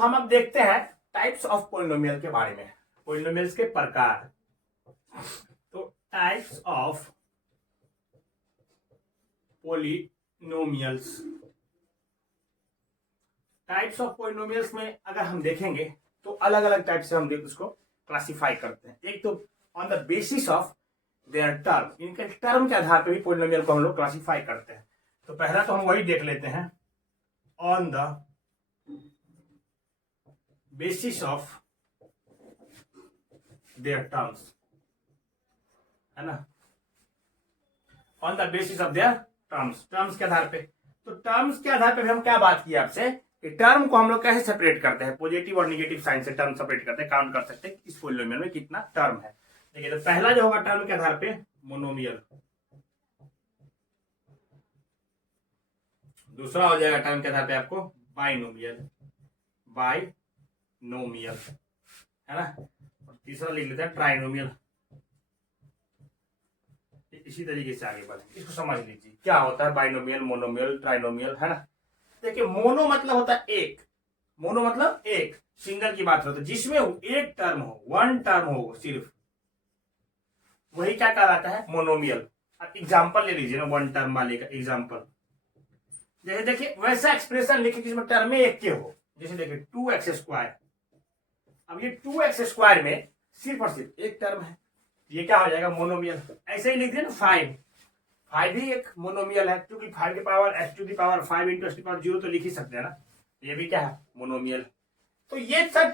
हम अब देखते हैं टाइप्स ऑफ पॉलिनोमियल के बारे में, पॉलिनोमियल्स के प्रकार। तो types of polynomials, types of polynomials में अगर हम देखेंगे तो अलग अलग टाइप से हम उसको क्लासिफाई करते हैं। एक तो on the basis of there term, इनके टर्म के आधार पर भी पॉलिनोमियल को हम लोग क्लासिफाई करते हैं। तो पहला तो हम वही देख लेते हैं, on the basis of their terms, है ना, on the basis of their terms, terms के आधार पे। तो टर्म्स के आधार पे हम क्या बात की आपसे कि टर्म को हम लोग कैसे सेपरेट करते हैं, पॉजिटिव और नेगेटिव साइन से टर्म सेपरेट करते हैं, काउंट कर सकते हैं इस पॉलिनोमियल में कितना टर्म है। देखिए, तो पहला जो होगा टर्म के आधार पे मोनोमियल, दूसरा हो जाएगा टर्म के आधार पे आपको बाइनोमियल, बाइनोमियल, है ना, और तीसरा लिख लेते हैं ट्राइनोमियल। इसी तरीके से आगे बढ़े, इसको समझ लीजिए क्या होता है बाइनोमियल, मोनोमियल, ट्राइनोमियल, है ना। देखिए, मोनो मतलब होता है एक, मोनो मतलब एक, सिंगल की बात होती है जिसमें एक टर्म हो, वन टर्म हो सिर्फ, वही क्या कहलाता है मोनोमियल। अब एग्जांपल ले लीजिए ना वन टर्म वाले का एग्जांपल, जैसे देखिए वैसा एक्सप्रेशन लिखिए जिसमें टर्म एक के हो, जैसे देखिए 2x²। अब ये 2x² में सिर्फ और सिर्फ एक टर्म है, ये क्या हो जाएगा मोनोमियल। ऐसे ही लिख दिया ना 5, 5 भी एक मोनोमियल है, क्योंकि 5 की पावर x⁵ 5 × x⁴ तो लिख ही सकते हैं ना, ये भी क्या है मोनोमियल। तो ये सब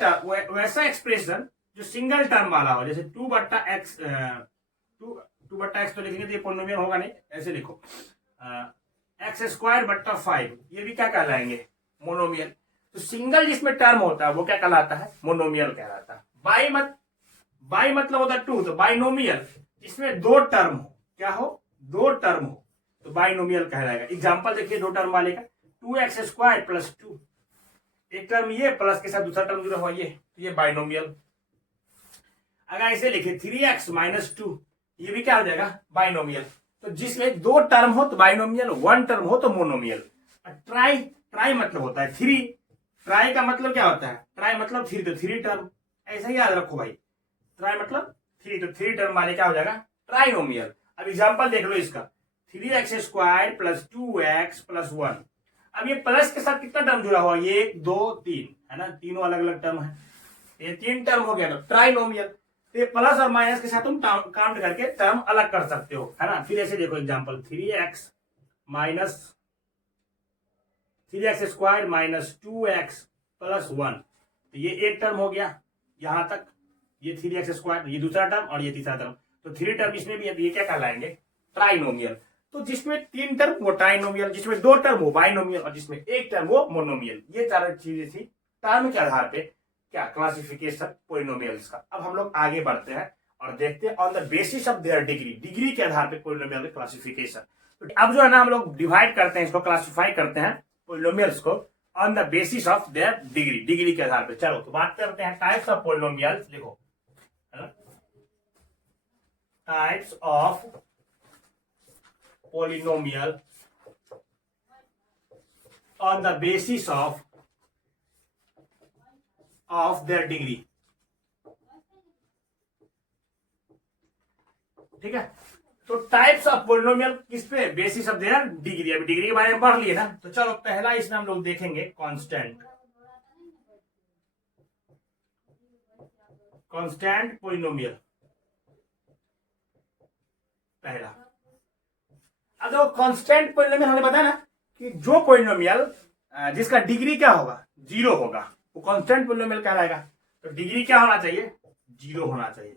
वैसा एक्सप्रेशन जो सिंगल टर्म वाला हो, जैसे 2/x, 2/x तो लिखेंगे तो ये पोलिनोमियल होगा नहीं, ऐसे लिखो x²/5, ये भी क्या कहलाएंगे मोनोमियल। तो सिंगल जिसमें टर्म होता है वो क्या कहलाता है मोनोमियल कहलाता है। बाई मतलब होता है 2, तो बाइनोमियल जिसमें दो टर्म हो, क्या हो, दो टर्म हो, तो बाइनोमियल कहलाएगा। एग्जांपल देखिए दो टर्म वाले का, 2x² + 2, एक टर्म ये प्लस के साथ दूसरा टर्म जुड़ा हुआ ये बाइनोमियल। अगर ऐसे लिखे 3x - 2, ये भी क्या हो जाएगा बाइनोमियल। तो जिसमें दो टर्म हो तो बाइनोमियल, वन टर्म हो तो मोनोमियल। ट्राई मतलब होता है 3, ट्राई का मतलब क्या होता है, ट्राई मतलब 3, तो 3 टर्म, ऐसा ही याद रखो भाई, ट्राई मतलब 3, तो 3 टर्म वाले क्या हो जाएगा ट्राइनोमियल। अब एग्जांपल देख लो इसका, 3x² + 2x + 1। अब ये प्लस के साथ कितना टर्म जुड़ा हुआ, 1 2 3, है ना, तीनों अलग अलग टर्म है, ये 3 टर्म हो गया, तो ट्राइनोमियल। तो ये प्लस और माइनस के साथ तुम काउंट करके टर्म अलग कर सकते हो, है ना। फिर ऐसे देखो एग्जांपल, 3x - 3x² - 2x + 1, तो ये एक टर्म हो गया यहां तक, ये 3x², ये दूसरा टर्म और ये तीसरा टर्म, तो 3 टर्म इसमें भी है, ये क्या कहलाएंगे ट्राइनोमियल। तो जिसमें 3 टर्म वो ट्राइनोमियल, जिसमें 2 टर्म वो बाइनोमियल और जिसमें एक टर्म वो मोनोमियल। ये चार चीजें थी टर्म के आधार पे क्या क्लासिफिकेशन पॉलिनोमियल्स का। अब हम लोग आगे बढ़ते हैं और देखते हैं on the basis of their degree, degree के आधार पे पॉलिनोमियल का क्लासिफिकेशन। तो अब जो है ना हम लोग डिवाइड करते हैं, इसको क्लासिफाई करते हैं पॉलिनोमियल्स को on the basis of their degree, degree के आधार पे। चलो तो बात करते हैं टाइप्स ऑफ पॉलिनोमियल्स, लिखो types of polynomial on the basis of their degree। ठीक है, तो टाइप्स ऑफ पॉलिनोमियल किस पे, बेसिस ऑफ देयर डिग्री। अभी डिग्री के बारे में पढ़ लिए ना, तो चलो पहला इसमें हम लोग देखेंगे कांस्टेंट, कांस्टेंट पॉलिनोमियल पहला। अब देखो कांस्टेंट पॉलिनोमियल हमने बताया ना कि जो पॉलिनोमियल जिसका डिग्री क्या होगा 0 होगा वो कांस्टेंट पॉलिनोमियल कहलाएगा। तो डिग्री क्या होना चाहिए 0 होना चाहिए।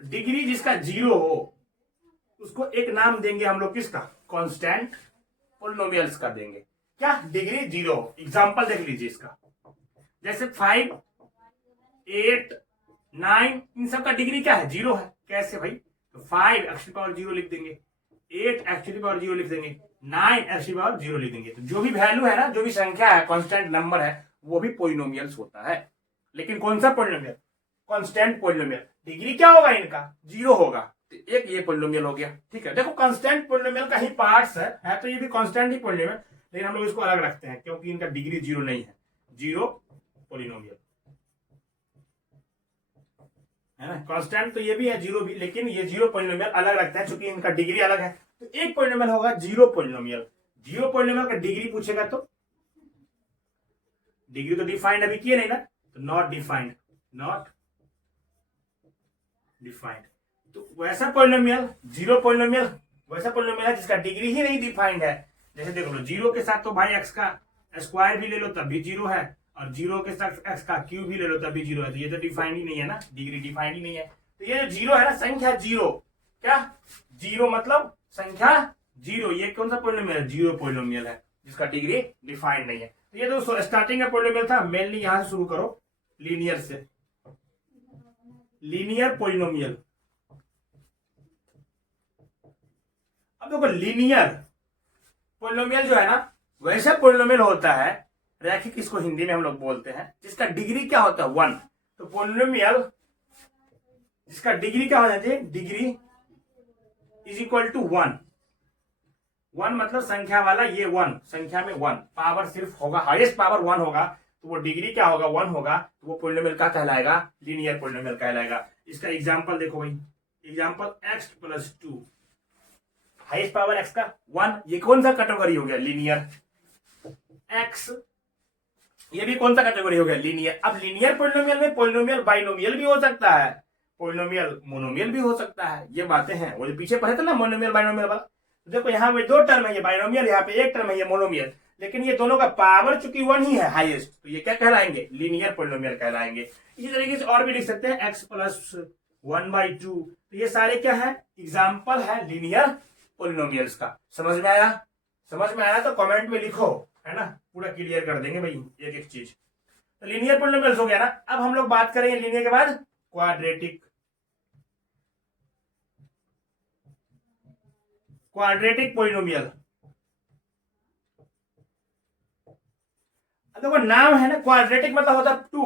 डिग्री जिसका 0 हो उसको एक नाम देंगे हम लोग, किसका, कांस्टेंट पॉलिनोमियल्स का देंगे। क्या, डिग्री 0 हो। एग्जांपल देख लीजिए इसका, जैसे 5 8 9, इन सब का डिग्री क्या है 0 है। कैसे भाई, तो 5 x⁴0 लिख देंगे, 8 x⁴0 लिख देंगे, 9 x⁴0 लिख देंगे। तो जो भी वैल्यू है ना, जो भी संख्या है, कांस्टेंट नंबर है, वो भी पॉलिनोमियल्स होता है। लेकिन कौन सा पॉलिनोमियल, कांस्टेंट पॉलिनोमियल। डिग्री क्या होगा इनका 0 होगा, तो एक ये पॉलिनोमियल हो गया। ठीक है, देखो कांस्टेंट पॉलिनोमियल का ही पार्ट्स है तो ये भी कांस्टेंट ही पॉलिनोमियल, लेकिन हम लोग इसको अलग रखते हैं क्योंकि इनका डिग्री 0 नहीं है। जीरो पोलिनोमियल, है ना। कांस्टेंट तो ये भी है जीरो भी, लेकिन ये जीरो पोलिनोमियल अलग रखते हैं क्योंकि इनका डिग्री अलग है। तो एक पोलिनोमियल होगा जीरो पोलिनोमियल। जीरो पोलिनोमियल का डिग्री पूछेगा तो डिग्री तो डिफाइंड अभी किए नहीं ना, तो नॉट डिफाइंड, नॉट डिफाइंड। तो वैसा पोलिनोमियल जीरो पोलिनोमियल वैसा पोलिनोमियल है जिसका डिग्री ही नहीं डिफाइंड है। जैसे देखो लो, जीरो के साथ तो भाई एक्स का स्क्वायर भी ले लो तब भी जीरो है, और जीरो के साथ एक्स का क्यूब भी ले लो तब भी जीरो है। तो ये तो डिफाइंड ही नहीं है ना, डिग्री डिफाइंड ही नहीं है। तो ये जो जीरो है ना, संख्या जीरो, क्या जीरो मतलब संख्या जीरो, ये कौन सा पोलिनोमियल है? जीरो पोलिनोमियल है जिसका डिग्री डिफाइंड नहीं है। तो ये तो स्टार्टिंग का पोलिनोमियल था। मेनली यहां से शुरू करो, लीनियर से, लीनियर पोलिनोमियल। अब देखो लीनियर पोलिनोमियल जो है ना, वैसा पोलिनोमियल होता है, रैखिक इसको हिंदी में हम लोग बोलते हैं, जिसका डिग्री क्या होता है? वन। तो पोलिनोमियल जिसका डिग्री क्या हो जाती है? Degree is equal to one. One मतलब संख्या वाला, ये वन, संख्या में वन, पावर सिर्फ होगा, हाईएस्ट पावर वन होगा, तो वो डिग्री क्या होगा? वन होगा। तो वो पोलिनोमियल क्या कहलाएगा? लीनियर पोलिनोमियल कहलाएगा। इसका एग्जांपल देखो भाई, example x plus two, highest power x का वन, ये कौन सा कैटेगरी हो गया? लीनियर। x ये भी कौन सा कैटेगरी हो गया? लीनियर। अब लीनियर पोलिनोमियल में पोलिनोमियल बाइनोमियल भी हो सकता है, पोलिनोमियल मोनोमियल भी हो सकता है। ये बातें हैं, वो जो पीछे पढ़े थे ना मोनोमियल बाइनोमियल वाला। देखो यहाँ पे दो टर्म है, ये बाइनोमियल, यहाँ पे एक टर्म है ये मोनोमियल, लेकिन ये दोनों का पावर चूंकि वन ही है हाईएस्ट, तो ये क्या कहलाएंगे? लीनियर पोलिनोमियल कहलाएंगे। इसी तरीके से और भी लिख सकते हैं, x plus one by two. तो ये सारे क्या है? एग्जाम्पल है लीनियर पोलिनोमियल्स का। समझ में आया? समझ में आया तो कमेंट में लिखो, है ना, पूरा क्लियर कर देंगे भाई एक एक चीज। तो लीनियर पोलिनोमियल्स हो गया ना। अब हम लोग बात करेंगे लीनियर के बाद क्वाड्रेटिक। क्वाड्रेटिक पोलिनोमियल, देखो नाम है ना, क्वाड्रेटिक मतलब होता है टू,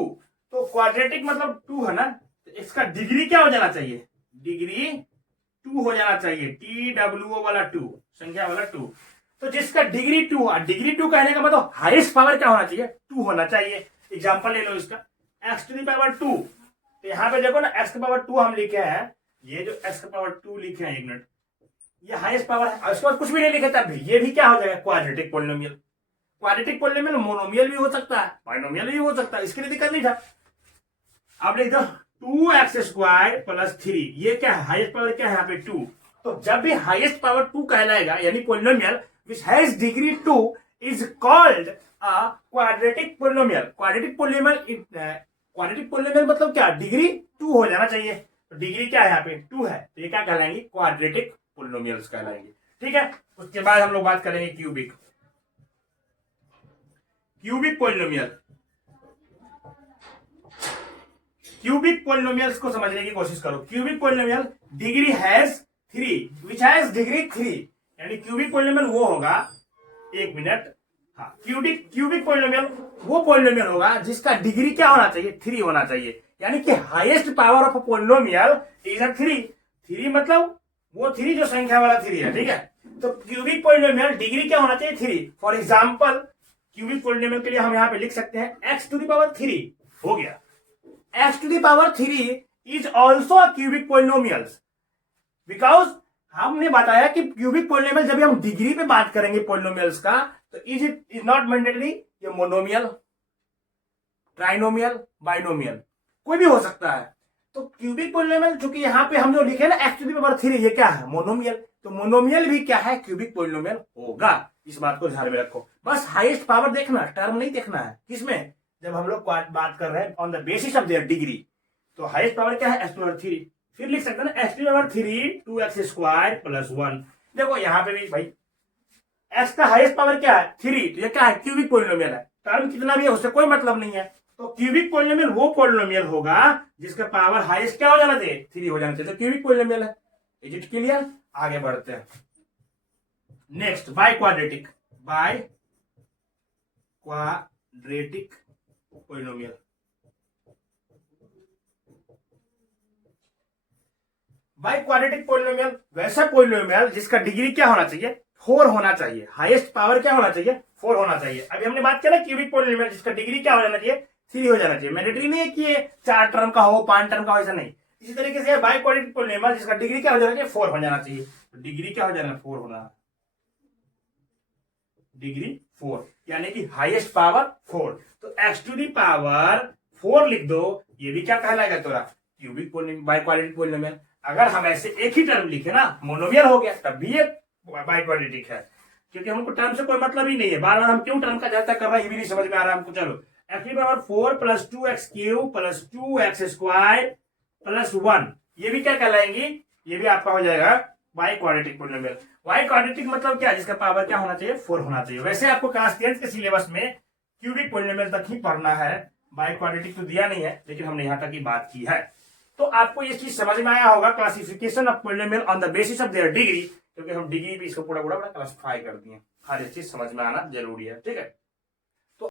तो क्वाड्रेटिक मतलब टू है ना, तो इसका डिग्री क्या हो जाना चाहिए? डिग्री टू हो जाना चाहिए, TWO वाला टू, संख्या वाला टू। तो जिसका डिग्री टू, डिग्री टू कहने का मतलब हाईएस्ट पावर क्या होना चाहिए? टू होना चाहिए। एग्जांपल ले लो इसका, x to the power two. तो यहाँ पे देखो ना, x की पावर टू हम लिखे हैं, ये जो x की पावर टू लिखे हैं, एक मिनट, ये हाईएस्ट पावर है, उसके बाद कुछ भी नहीं लिखे तब भी ये भी क्या हो जाएगा? Quadratic polynomial. Quadratic polynomial monomial भी हो सकता है, बाइनोमियल भी हो सकता है, इसके लिए दिक्कत नहीं था। अब लिख दो 2x स्क्वायर प्लस 3, ये क्या है? हाईएस्ट पावर क्या है यहाँ पे? 2। तो जब भी हाईएस्ट पावर 2 कहलाएगा, यानी polynomial which has degree 2 is called a quadratic polynomial. Quadratic polynomial मतलब क्या? डिग्री 2 हो जाना चाहिए। तो डिग्री क्या है यहाँ पे? 2 है, तो ये क्या कहलाएंगे? क्वाड्रेटिक पोलिनोमियल्स कहलाएंगे। ठीक है, उसके बाद हम लोग बात करेंगे cubic. Cubic polynomial, cubic polynomials को समझने की कोशिश करो। Cubic polynomial degree has 3, which has degree 3, यानी क्यूबिक पोलिनोमियल वो होगा, एक मिनट, हाँ, क्यूबिक पोलिनोमियल वो पोलिनोमियल होगा जिसका डिग्री क्या होना चाहिए? 3 होना चाहिए, यानी कि highest power of polynomial is 3। 3 मतलब वो 3 जो संख्या वाला 3 है, ठीक है। तो क्यूबिक पोलिनोमियल डिग्री क्या होना चाहिए? 3। फॉर एग्जाम्पल क्यूबिक पोलिनोमियल के लिए हम यहाँ पे लिख सकते हैं x टू द पावर 3 हो गया। x to the power 3 is also a cubic polynomial, because हमने बताया कि क्यूबिक पोलिनोमियल जब हम डिग्री पे बात करेंगे पोलिनोमियल्स का, तो इज नॉट मैंडेटरी ये मोनोमियल, ट्राइनोमियल, बाइनोमियल, कोई भी हो सकता है। तो क्यूबिक पोलिनोमियल चूंकि यहाँ पे हम जो लिखे ना x टू द पावर 3, ये क्या है? मोनोमियल। तो मोनोमियल भी क्या है? क्यूबिक पोलिनोमियल होगा। इस बात को ध्यान में रखो, बस हाईएस्ट पावर देखना, टर्म नहीं देखना है। किसमें? जब हम लोग बात कर रहे हैं on the basis of their degree, तो हाईएस्ट पावर क्या है? x to the power 3। फिर लिख सकते हैं ना x to the power 3 2x square plus 1। देखो यहाँ पे भी भाई x का हाईएस्ट पावर क्या है? 3, तो ये क्या है? क्यूबिक पोलिनोमियल है। टर्म कितना भी है उससे कोई मतलब नहीं है। तो क्यूबिक पोलिनोमियल वो पोलिनोमियल होगा जिसका पावर हाईएस्ट क्या हो जाना चाहिए? 3 हो जाना चाहिए, तो क्यूबिक पोलिनोमियल है। Is it clear? आगे बढ़ते हैं। Next, by quadratic. By quadratic polynomial. By quadratic polynomial वैसा पोलिनोमियल जिसका डिग्री क्या होना चाहिए? 4 होना चाहिए, हाईएस्ट पावर क्या होना चाहिए? 4 होना चाहिए। अभी हमने बात किया ना क्यूबिक पॉलिनोमियल जिसका डिग्री क्या हो जाना चाहिए, 3 हो जाना चाहिए। मैंडेटरी नहीं है कि ये 4 टर्म का हो, 5 टर्म का हो, ऐसा नहीं। इसी तरीके से बाई क्वाड्रेटिक पॉलिनोमियल जिसका डिग्री क्या हो जाना चाहिए, 4 हो जाना चाहिए। तो डिग्री क्या हो जाना, 4 होना, डिग्री 4 यानी कि हाईएस्ट पावर 4। तो x टू दी पावर 4 लिख दो, ये भी क्या कहलाएगा तोरा, क्यूबिक बाई क्वाड्रेटिक पॉलिनोमियल। अगर हम ऐसे एक ही टर्म लिखे ना, मोनोमियल हो गया, तब भी ये बाई क्वाड्रेटिक है, क्योंकि हमको टर्म से कोई मतलब ही नहीं है। बार बार हम क्यों टर्म का ज्यादा कर रहे हैं, ये भी नहीं समझ में आ रहा है हमको। चलो x की power 4 plus 2x³ plus 2x² plus 1, ये भी क्या कहलाएंगी, ये भी आपका हो जाएगा by quadratic polynomial. By quadratic मतलब क्या, जिसका पावर क्या होना चाहिए, 4 होना चाहिए। वैसे आपको क्लास 10th के सिलेबस में क्यूबिक पॉलिनोमियल तक ही पढ़ना है, बाई क्वाड्रेटिक तो दिया नहीं है, लेकिन हमने यहां तक की बात की है। तो आपको ये चीज समझ में आया होगा, classification of polynomial on the basis of their degree, क्योंकि हम डिग्री भी इसको पूरा क्लासिफाई कर दिए। हर एक चीज समझ में आना जरूरी है, ठीक है।